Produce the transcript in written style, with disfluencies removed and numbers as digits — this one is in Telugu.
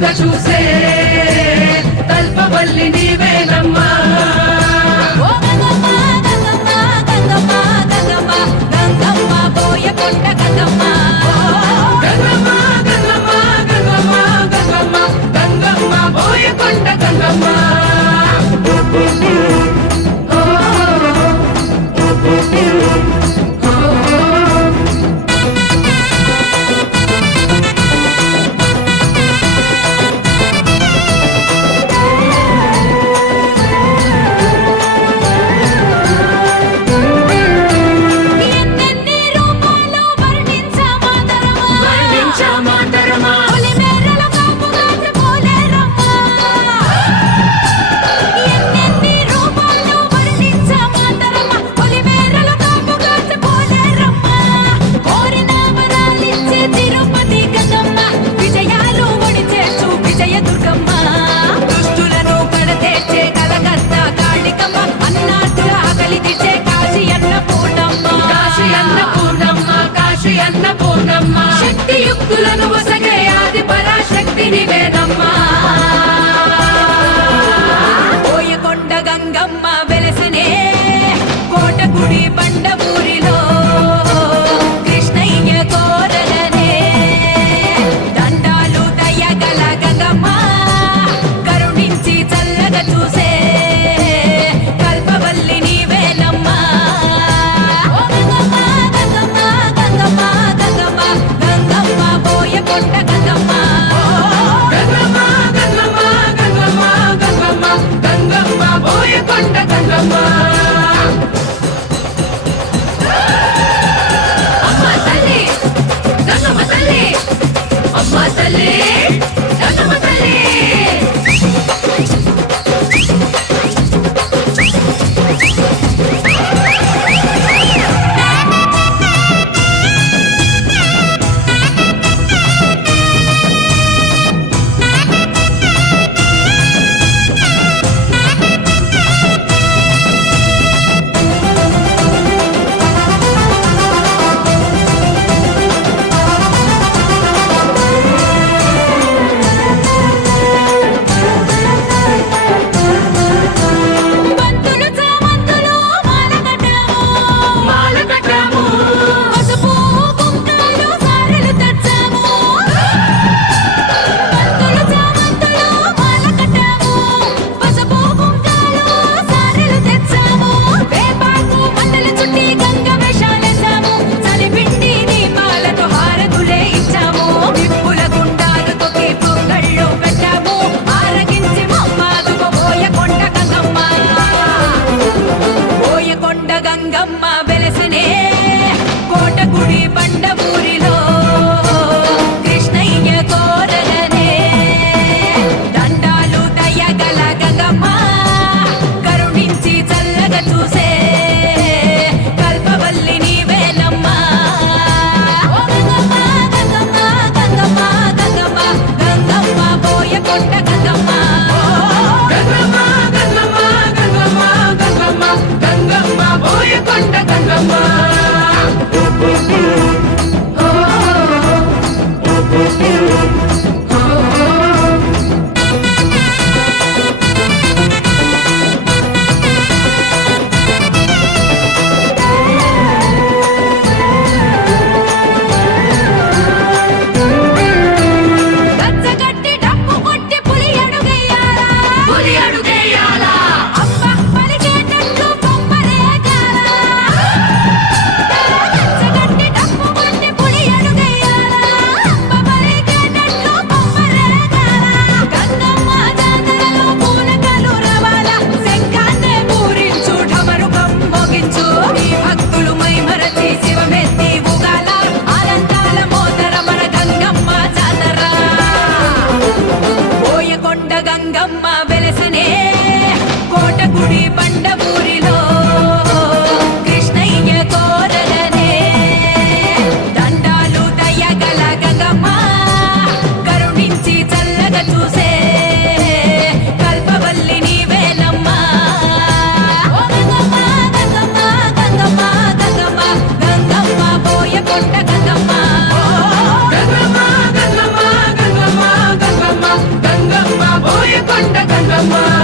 చల్లగా చూసే తల్పవల్లి నీవేనమ్మా. ఓ గంగమ్మ గంగమ్మ గంగమ్మ గంగమ్మ గంగమ్మ బోయకొండ గంగమ్మ. గంగమ్మ గంగమ్మ గంగమ్మ గంగమ్మ గంగమ్మ బోయకొండ గంగమ్మ. ఎన్నెన్ని రూపాలు వర్ణించమాతరమా పొలిమేరల కాపుగాచి పోలేరమ్మ. ఎన్నెన్ని రూపాలు వర్ణించమాతరమ్మ పొలిమేరల కాపుగాచి పోలేరమ్మ. కోరిన వరాలిచ్చే తిరుపతి గంగమ్మ విజయాలు ఒడిచేచ్చు విజయ దుర్గమ్మ. దుష్టులను కడతేర్చే కలకత్త కాళికమ్మ అన్నార్థుల ఆకలి తీర్చే కాశీ అన్నపూర్ణమ్మ. కాశీ అన్నపూర్ణమ్మ కాశీ అన్నపూర్ణమ్మ శక్తి యుక్తులను వసగే ఆది పరాశక్తి నీవేనమ్మా. బోయకొండ గంగమ్మ వెలసనే కోటగుడి బండమూరిలో కృష్ణయ్య కోరలనే దండాలు దయగల గంగమ్మ కరుణించి చల్లగా చూసే కల్పవల్లి నీవేనమ్మా. ఓ గంగమ్మ గంగమ్మ గంగమ్మ గంగమ్మ గంగమ్మ బోయకొండ గంగమ్మ. గంగమ్మ గంగమ్మ గంగమ్మ గంగమ్మ గంగమ్మ బోయకొండ గంగమ్మ. అమ్మ తల్లి గంగమ్మ తల్లి అమ్మ తల్లి గంగమ్మ తల్లి. బంతులు చామంతులు మాలకట్టాము మాలకట్టాము పసుపు కుంకాలు సారెలు తెచ్చాము. బంతులు చామంతులు మాలకట్టాము పసుపు కుంకాలు సారెలు తెచ్చాము. వేపాకు మండలు చుట్టి గంగ వేషాలేసాము. చలిపిండి దీపాలతో హారతులే ఇచ్చాము. నిప్పుల గుండాలు తొక్కి పొంగళ్ళు పెట్టాము. ఆరగించి మమ్మాదుకు బోయకొండ గంగమ్మ. బోయకొండ గంగమ్మ వెలసనే కోటగుడి బండమూరిలో కృష్ణయ్య కోరలనే దండాలు దయగల గంగమ్మ కరుణించి చల్లగా చూసే కల్పవల్లి నీవేనమ్మా. ఓ గంగమ్మ గంగమ్మ గంగమ్మ గంగమ్మ గంగమ్మ బోయకొండ గంగమ్మ. గంగమ్మ గంగమ్మ గంగమ్మ గంగమ్మ గంగమ్మ బోయకొండ గంగమ్మ. గచ్చగట్టి డప్పు కొట్టి పులి అడుగెయ్యాలా. పులి అడుగేయాలా అమ్మ పలికేటట్లు బొమ్మరేగాల. గచ్చగట్టి డప్పు కొట్టి పులి అడుగెయ్యాలా. అమ్మ పలికేటట్లు బొమ్మరేగాల. గంగమ్మ జాతరలో పూలకాలు రవాల. శంఖాన్నే పూరించు ఢమరుకం మోగించు. ఈ భక్తులు మైమరచి శివమెత్తి ఊగాల. ఆనందాల మోతర మన గంగమ్మ జాతర. బోయకొండ గంగమ్మ వెలసనే కోటగుడి బండమూరిలో కృష్ణయ్య కోరలనే దండాలు దయగల గంగమ్మ కరుణించి చల్లగా చూసే కల్పవల్లి నీవేనమ్మా. ఓ గంగమ్మ గంగమ్మ గంగమ్మ గంగమ్మ గంగమ్మ బోయకొండ గంగమ్మ. గంగమ్మ గంగమ్మ గంగమ్మ గంగమ్మ గంగమ్మ